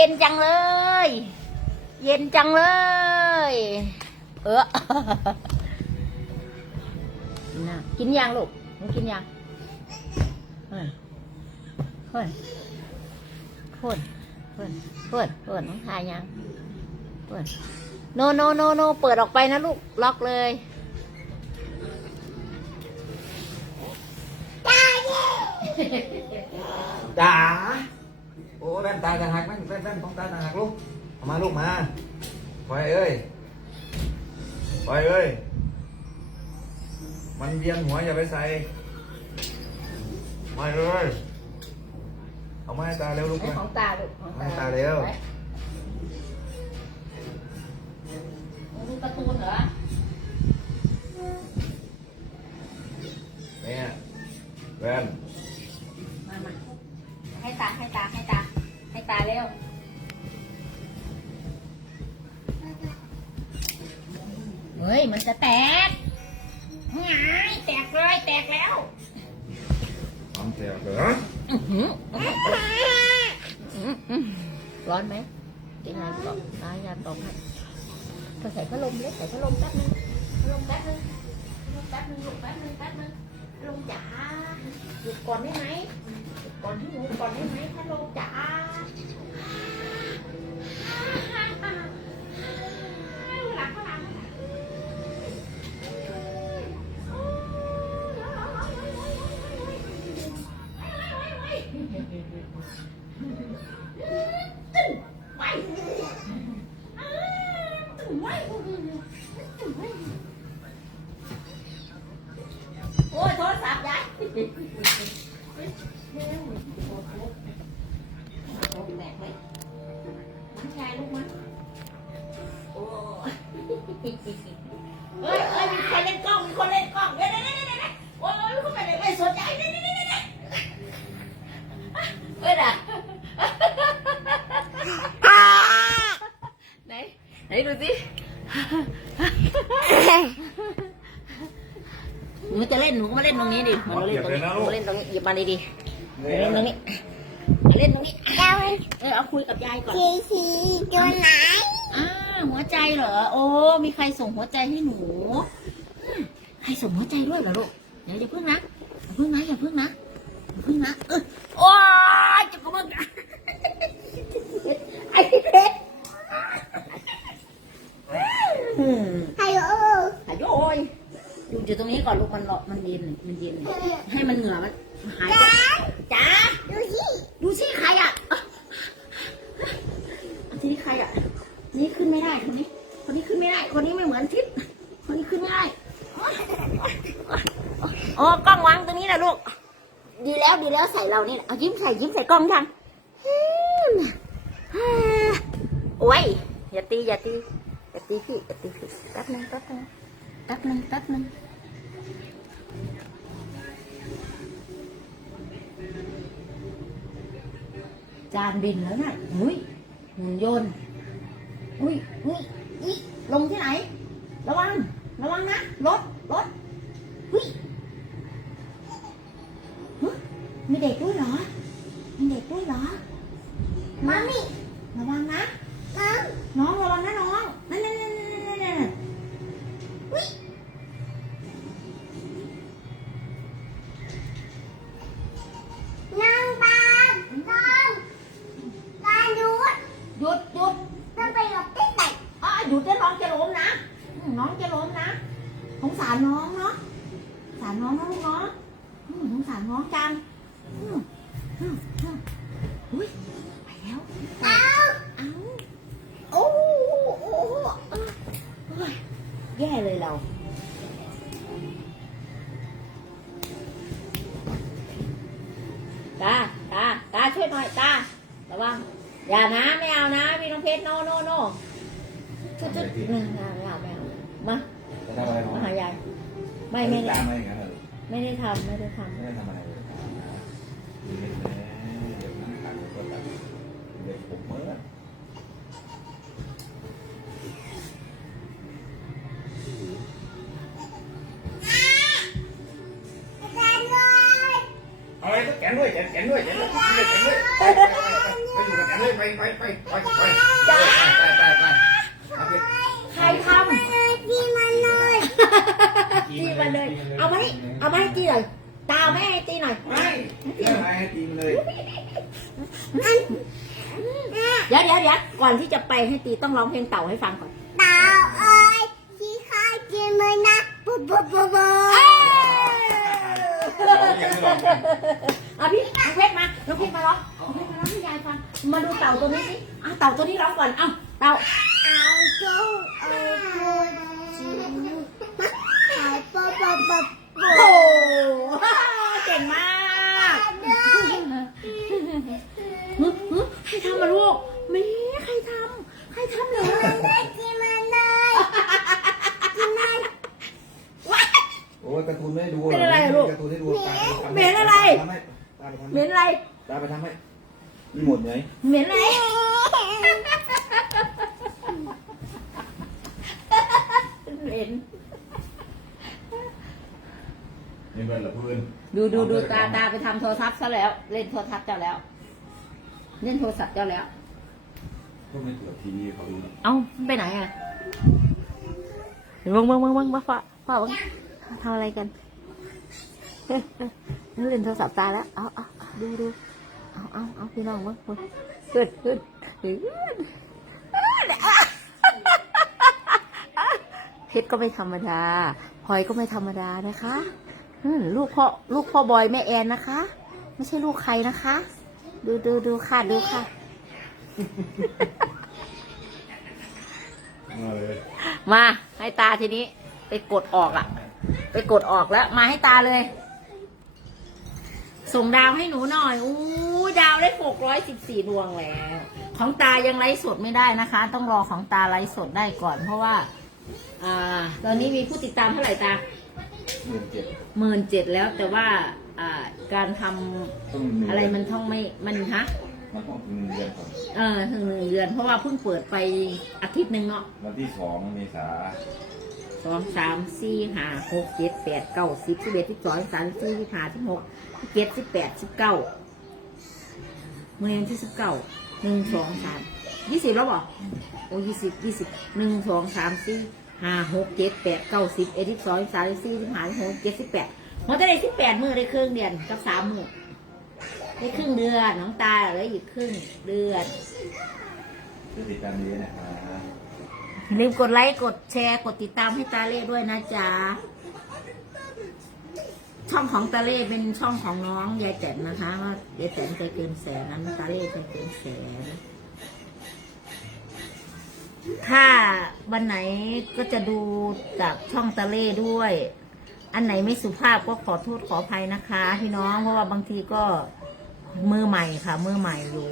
เย็นจังเลย เย็นจังเลย เออนะกินยังลูกหนูกินยังเฮ้ยเฮ้ยเฮ้ยเฮ้ยเฮ้ยเฮ้ยน้องทายยังเฮ้ยโนโนโนโนเปิดออกไปนะลูก ล็อกเลยจ๋า โอ้แว่นตาจะหักแว่นแว่นแว่นของตาจะหักลูกเอามาลูกมาปล่อยเอ้ยปล่อยเอ้ย มันเวียนหัวอย่าไปใส่ไม่เอ้ยเอามาให้ตาเร็วลูกไอ้มาของตาลูกของตาของตาเร็วไมีประตูเหรอเนี่ยแว่นมามาให้ตาให้ตาให้ ตาให้ตาเร็วเฮ้ย มันจะแตกหงายแตกเลยแตกแล้วทำเสียเหรออื้อหืออื้อหือร้อนไหมกินอะไรก่อนตายยาตกให้เธอใส่พัดลมเล็กใส่พัดลมแป๊บนึงพัดลมแป๊บนึงพัดลมแป๊บนึงลูกแป๊บนึงแป๊บนึงพัด ลงจ๋าหยุดก่อนได้ไหมหยุดก่อนที่หนูก่อนได้ไหมพัดลงจ๋า ดูสิหนูจะเล่นหนูก็มาเล่นตรงนี้ดิมาเล่นตรงนี้มาเล่นตรงนี้หยิบมาดีๆมาเล่นตรงนี้มาเล่นตรงนี้เจ้าเออเอาคุยกับยายก่อนสีสีตัวไหนอ่าหัวใจเหรอ โอ้ มีใครส่งหัวใจให้หนูอืมใครส่งหัวใจด้วยเหรอลูก เดี๋ยวอย่าเพิ่งนะอย่าเพิ่งนะอย่าเพิ่งนะอย่าเพิ่งนะเออโอ้ยจะกระมึงไอ้เพชรอืม ฮัลโหลหายโอ้ยอยู่อยู่ตรงนี้ก่อนลูกมันรอมันเย็นมันเย็นให้มันเหงื่อมันหายไปจ้าดูสิดูสิใครอะอะทีนี้ใครอะนี่ขึ้นไม่ได้คนนี้ คนนี้ขึ้นไม่ได้ คนนี้ไม่เหมือนทิศคนนี้ขึ้นไม่ได้โอ้กล้องวางตรงนี้นะลูก ดีแล้วดีแล้วใส่เรานี่แหละเอายิ้มใส่ยิ้มใส่กล้องยังอืมอ่าโอ้ยอย่าตีอย่าตี อย่าตีพี่อย่าตีพี่แป๊บนึงแป๊บนึงแป๊บนึงแป๊บนึงจานบินแล้วน่ะอุ้ยหุ่ ไม่เอาไม่เอาไม่เอามาจะทำอะไรน้องมาหายายไม่ไม่ได้ตามมาอย่างนั้นเหรอไม่ได้ทำไม่ได้ทไม่ได้ทำอะไรเลยดีเลยนะเดี๋ยวนั่งตัดก็ตัดเด็กผมเมื่ออาจารย์เลยเอาอะไรก็แกนด้วยแกนแกนด้วยแกนด้วยแกนด้วยไปอยู่กับแกนเลยไปไปไปไปไปไปไปไปไปเอาไป ใครทำ เลยที่มันเลย ตีมันเลย เอามาให้ เอามาให้ตีหน่อยตาเอาไม่ให้ตีหน่อย ไม่เรื่องอะไรให้ตีมเลยเดี๋ยวเดี๋ยวเดี๋ยวก่อนที่จะไปให้ตีต้องร้องเพลงเต่าให้ฟังก่อน เต่าเอ้ยที่ข้ากินมันนะปุ๊บปุ๊บปุ๊บปุ๊บเอาพี่น้องเพชรมาน้องเพชรมาร้องน้องเพชรมาร้องให้ยายฟัง มาดูเต่าตัวนี้สิอะเต่าตัวนี้ร้องก่อน เอ้า เต่าเอาโจ้เอาโจ้ชิวเอาปุ๊บปุ๊บปุ๊บ โอ้โหเก่งมากหึหึใครทำมาลูกแม่ใครทำใครทำเหรอที่มันเลยที่มันว้ายโอ้ยการ์ตูนไม่ดูเป็นอะไรอะลูกการ์ตูนให้ดูตาไปทำเหม็นอะไรทำให้ตาไปทำเหม็ให้นอะไรตาไปทำให้มีหมดไหมเหม็นอะไร เหม็น มี เบิร์ดหรือพื้นดูดูดูตาตาไปทำโทรศัพท์ซะแล้ว เล่นโทรศัพท์เจ้าแล้ว เล่นโทรศัพท์เจ้าแล้ว ก็ไม่เปิดทีวีเขาดูนะเอ้าไปไหนอะมึงมึงมึงมึงมาฝ่าฝ่ามึงทำอะไรกันเฮ้ยเฮ้ยเล่นโทรศัพท์ตาแล้ว เอาเอาเอาดูดูเอาเอาเอาพี่น้องมึงมึงขึ้นขึ้นขึ้นเพชรก็ไม่ธรรมดาพลอยก็ไม่ธรรมดานะคะ อืมลูกพ่อลูกพ่อบอยแม่แอนนะคะ ไม่ใช่ลูกใครนะคะ ดูดูดูค่ะดูค่ะ มาเลยมาให้ตาทีนี้ ไปกดออกอะไปกดออกแล้ว มาให้ตาเลย ส่งดาวให้หนูหน่อยอู้ดาวได้หกร้อยสิบสี่ดวงแล้ว ของตายังไลฟ์สดไม่ได้นะคะ ต้องรอของตาไลฟ์สดได้ก่อน เพราะว่า อ่า ตอนนี้มีผู้ติดตามเท่าไหร่ตา หมื่นเจ็ดหมื่นเจ็ดแล้วแต่ว่าอ่าการทำต้องหนึ่งอะไรมันต้องไม่มันฮะมันต้องถึงหนึ่งเดือนก่อนเออถึงหนึ่งเดือน เพราะว่าเพิ่งเปิดไปอาทิตย์หนึ่งเนาะวันที่สองเมษาสองสามสี่ห้าหกเจ็ดแปดเก้าสิบสิบเอ็ดสิบสองสิบสามสิบสี่สิบห้าสิบหกสิบเจ็ดสิบแปดสิบเก้าเมื่อวันที่สิบเก้าหนึ่งสองสามยี่สิบแล้วบ่โอ้ยี่สิบยี่สิบหนึ่งสองสามสี่ ห้าหกเจ็ดแปดเก้าสิบเอ็ดสิบสองสิบสามสิบสี่สิบห้าสิบหกเจ็ดสิบแปดมันจะได้สิบแปดมือได้ครึ่งเดือนกับสามมือได้ครึ่งเดือนน้องตาเหลยอีกครึ่งเดือนจะติดตามนี้นะคะอย่าลืมกดไลค์กดแชร์กดติดตามให้ตาเล่ด้วยนะจ๊ะช่องของตาเล่เป็นช่องของน้องยายแตนนะคะว่ายายแตนใจเกินแสนนั้นตาเล่ใจเกินแสน ถ้าวันไหนก็จะดูจากช่องตาเล่ด้วย อันไหนไม่สุภาพก็ขอโทษขออภัยนะคะ พี่น้องเพราะว่าบางทีก็มือใหม่ค่ะ มือใหม่อยู่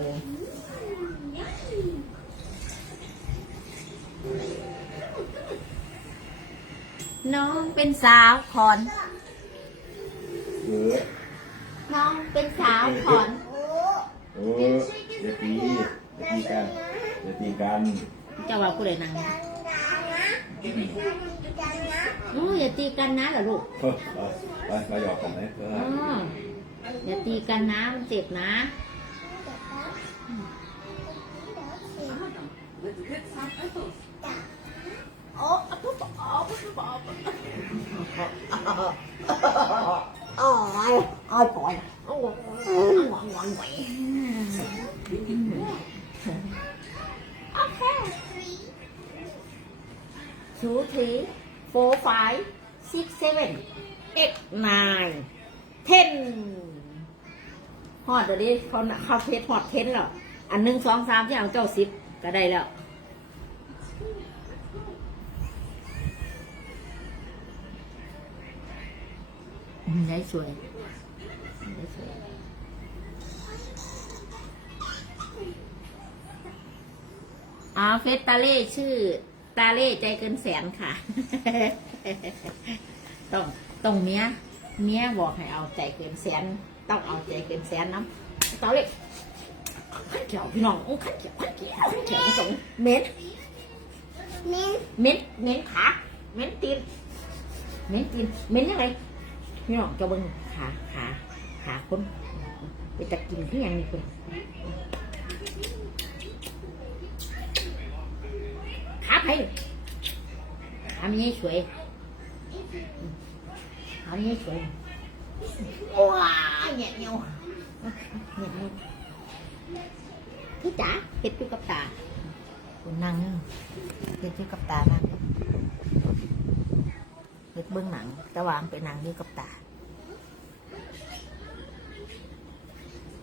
น้องเป็นสาวขอน เออน้องเป็นสาวขอนโอ้โอ้อย่าตีอย่าตีกันอย่าตีกัน เจ้าว่ากูเลยนางจังนะจังนะโอ้ยอย่าตีกันนะเหรอลูกเออไปไปหยอกกันไหมเออ๋อออย่าตีกันนะมันเจ็บนะโอ้ปุ๊บอ๋อปุ๊บอ๋ออ๋ออ๋อปล่อยโอ้หวังหวังไหวโ two three four five six seven eight nine ten ฮอดเดี๋ยวนี้เขาเขาเพจฮอดเทนแล้วอันหนึ่งสองสามที่เอาเจ้าสิบก็ได้แล้วอืมได้สวยได้สวยอ๋อเฟสตาเล่ชื่อ ตาเล่ใจเกินแสนค่ะ ต้องต้องเมียเมียบอกให้เอาใจเกินแสน ต้องเอาใจเกินแสนน้ำตาเล่ขันเขียวพี่น้องโอ้ขันเขียวขันเขียวขันเขียวสองเม้นมิ้นเม้นเม้นขาเม้นตีนเม้นตีนเม้นยังไงพี่น้องจะเบิ่งขาขาขาคนไปตะกินที่ยังนี่คน ให้ทำยังไงสวยทำยังไงสวยว้าเหนียวเหนียวเหนียวเหนียวพี่จ๋าเห็ดอยู่กับตาคุณนั่งเนอะเห็ดอยู่กับตานั่งเห็ดเบื้องหนังแต่วางไปนั่งอยู่กับตา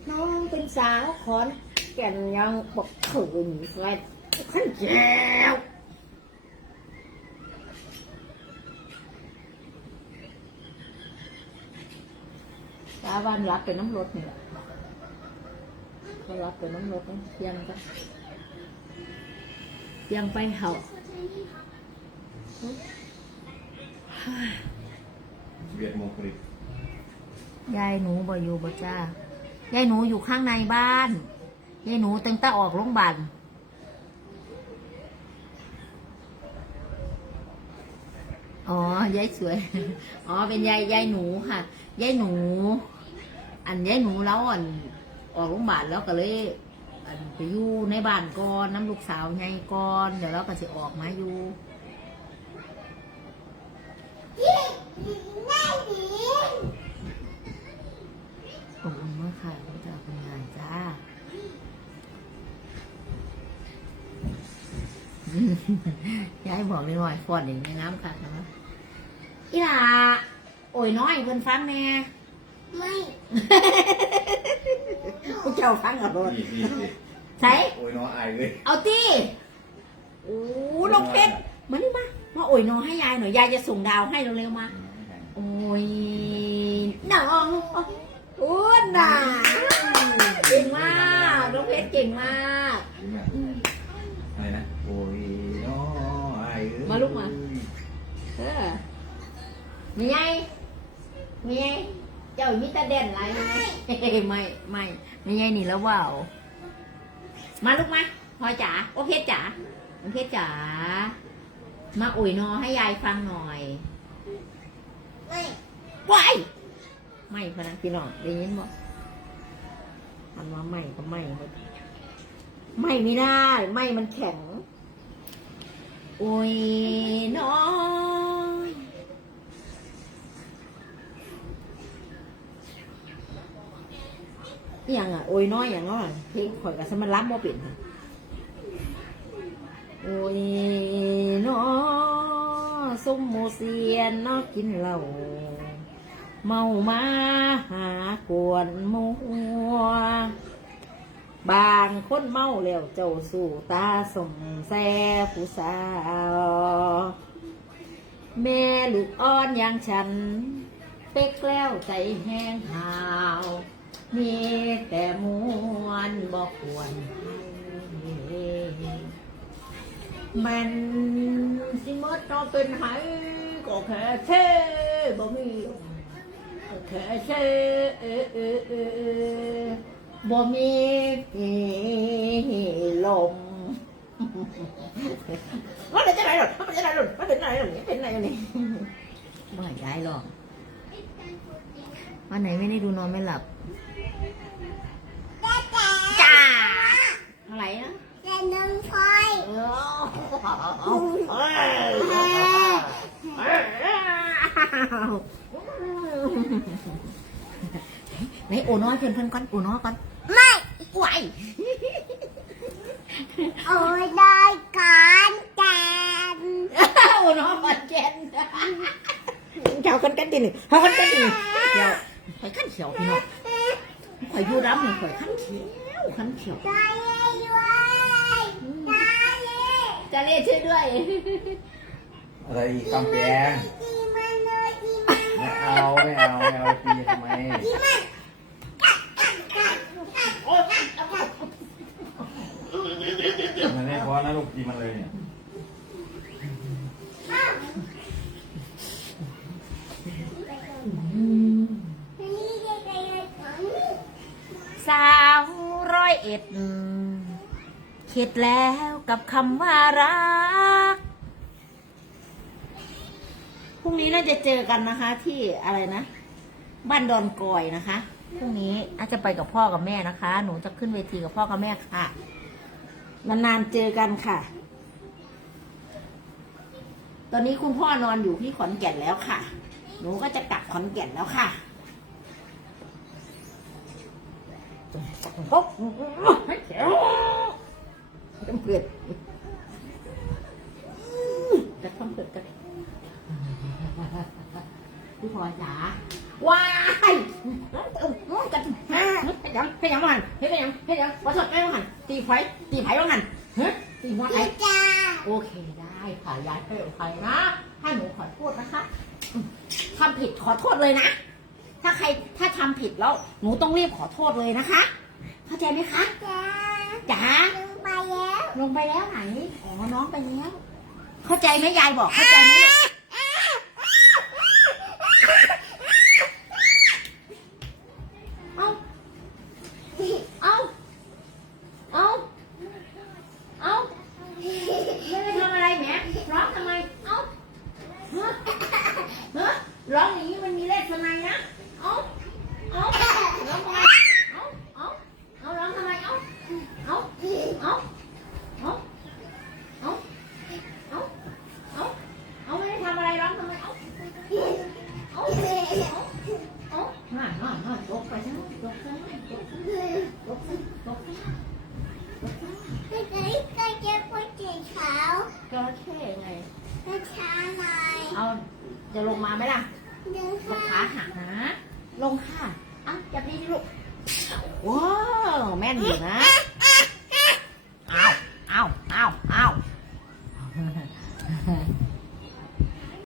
น้องเป็นสาวขอนแก่นยังบอกขืนแฟนขันแก้วตา วันรับเป็นน้ำรถนี่แหละก็รับเป็นน้ำรถนะเพียงก็เพียงไปเหาเวียดโมงคลิปยายหนูบ่อยู่บ่จ้ายายหนูอยู่ข้างในบ้านยายหนูตั้งแต่ออกโรงพยาบาลอ๋อ ยายสวย อ๋อ เป็นยาย ยายหนูค่ะ ยายหนู อันยายหนูแล้วอันออกโรงพยาบาลแล้วก็เลยอันไปอยู่ในบ้านก่อนน้ำลูกสาวไงก่อนเดี๋ยวเราก็จะออกมาอยู่ขอบคุณมากค่ะที่จะทำงานจ้ายายบอกเลยหน่อยฟอนอย่างในน้ำค่ะนะอีหล่าโอ้ยน้อยเพิ่นฟังแน่ ไม่พวกเจ้าฟังกับรถนี่นี่นี่ใส่โอ้ยน้องอายเลยเอาตีโอ้น้องเพชรมานี่มามาโอ้ยน้องให้ยายหน่อยยายจะส่งดาวให้เร็วๆมา โอ้ยน้องอ้วนน่ะเก่งมากน้องเพชรเก่งมากอะไรนะโอ้ยน้องอายเลยมาลูกมา เออมีไงมีไง เจ้ามีแตาเด่นไรไหมไม่ไม่ไม่ไงนี่แล้วว่าวมาลูกมาพลอยจ๋าโอเพชรจ๋าโอเพชรจ๋ามาอุ่ยนอให้ยายฟังหน่อยไม่ว้ายไม่พนันพี่น้องได้ยินบ่อันว่าไม่ก็ไม่หมดไม่ไม่ได้ ไม่มันแข็งโอ้ยน้อย อหย่างอะโอ้ยน้อยอย่างน้อยเพลงข่อยกับสมันรับบ่เป็นค่ะโอ้ยน้อส้มโมเซียนเนอกินเหล้าเมามาหากวนมัวบางคนเมาแล้วเจ้าสู่ตาส่งแซ่ผู้สาว แม่ลูกอ่อนอย่างฉัน เป๊กแล้วใจแห้งหาว มีแต่มวนบอกควรให้มันสิมดนอเป็นไห้ก็แค่เช่บ่มีก็แค่เช่อบ่มีลมมันเป็นจะไหนหรอมันเป็นจะไหนหรอมันเป็นไหนหรอเนี่ยเป็นไหนหรเนี่ยไม่ได้หรอกวันไหนไม่ได้ดูนอนไม่หลับ อะไรนะแต่น้องพลอยเออไหนโอ้น้อยเพื่อนเพื่อนก่อนโอ้น้อยก่อนไม่ไหวโอ้ยได้การแกนโอ้น้อยก่อนแกนเจ้ากันกันดิหนึ่งเขากันกันดิหนึ่งเดี๋ยวข่อยขั้นเขียวพี่น้อง ข่อยอยู่รับหนึ่งข่อยขั้นเขียวขั้นเขียวใจเย็นด้วยใจเย็นจะเล่ช่วยด้วยอะไรอีกกำแพงจีมันเลยจีมันไม่เอาไม่เอาไม่เอาตีทำไมจีมันมันไม่พอนะลูกตีมันเลยเนี่ย สาวร้อยเอ็ดคิดแล้วกับคำว่ารัก พรุ่งนี้น่าจะเจอกันนะคะ ที่อะไรนะ บ้านดอนกอยนะคะ พรุ่งนี้อาจจะไปกับพ่อกับแม่นะคะ หนูจะขึ้นเวทีกับพ่อกับแม่ค่ะ นานๆเจอกันค่ะ ตอนนี้คุณพ่อนอนอยู่ที่ขอนแก่นแล้วค่ะ หนูก็จะกลับขอนแก่นแล้วค่ะ ปุ๊บให้เขียวทำเผือดจะทำเผือดกันพี่พลอยจ๋าว้ายกันให้ยังให้ยังมันให้ยังให้ยังวัดสดไม่มันตีไฟตีไผ่ว่างันเฮ้ยตีว่าไงจ้าโอเคได้ค่ะยายให้อภัยนะ ถ้าหนูขอโทษนะคะทำผิดขอโทษเลยนะ ถ้าใครถ้าทำผิดแล้ว หนูต้องรีบขอโทษเลยนะคะ เข้าใจไหมคะจ้าจ๋าลงไปแล้ว ลงไปแล้วไหนอ๋อน้องไปแล้ว เข้าใจไหมยายบอกเข้าใจไหมลูก